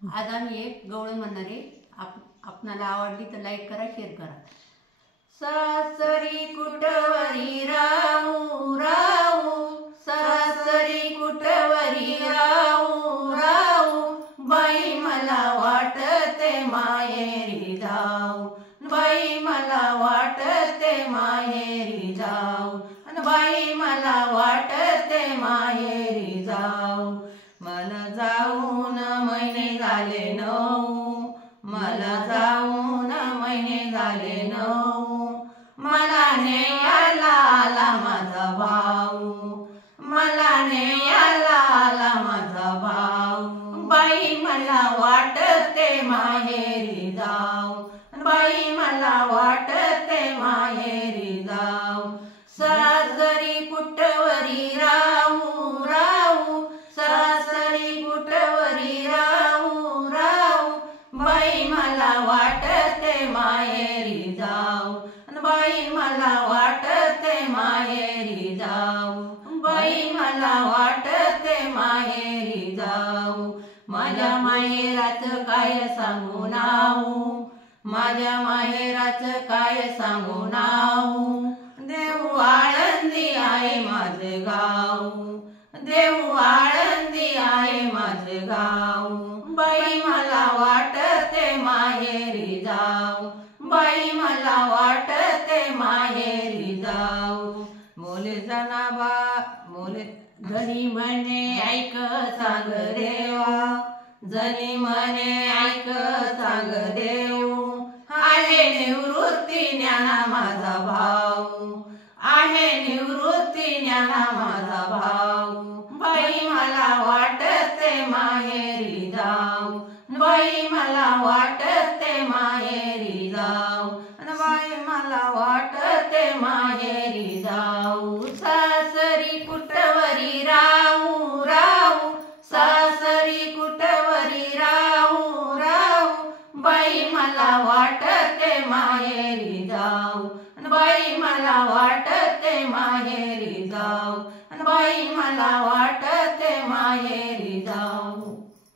आज आम्ही एक गवळण म्हणणार आहे. आपणाला आवडली तर लाईक करा, शेअर करा. सासरी कुटवरी राहू राहू, सासरी कुटवरी राहू राहू, बाई मला वाटते माहेरी जाऊ, बाई मला वाटते माहेरी जाऊ, बाई मला वाटते माहेरी जाऊ. मला जाऊन महिने झाले 9, मला जाऊन महिने झाले 9, मला न्यायला आला माझा भाऊ, मला न्यायला आला माझा भाऊ. बाई मला वाटते माहेरी जाऊ, बाई मला वाटते माहेरी जाऊ. सासरी कुटवरी राहू राहू, सासरी कुटवरी राहू राहू, बाई मला वाटते माहेरी जाऊ, बाई मला वाटते माहेरी जाऊ, बाई मला वाटते माहेरी जाऊ. माझ्या माहेराचं काय सांगू नाऊ, माझ्या माहेराचं काय सांगू नाऊ. देऊ आळंदी आहे माझे गाव, देऊ आळंदी आहे माझे गाव. बाई मला वाटते माहेरी जाऊ, बाई मला वाटते माहेरी जाऊ. मोले जनाबा मोले जनी म्हणे ऐक सांग देवा, जनी म्हणे ऐक सांग देऊ. आहे निवृत्ती ज्ञाना माझा भाऊ, आहे निवृत्ती ज्ञाना माझा भाऊ. बाई मला वाटते माहेरी जाऊ, बाई मला वाटते माहेरी जाऊ, बाई मला वाटते माहेरी जाऊ. सासरी कुटवरी राहू राहू, सासरी कुटवरी राहू राहू, बाई मला वाटते माहेरी जाऊ, बाई मला वाटते माहेरी जाऊ, बाई मला वाटते माहेरी जाऊ.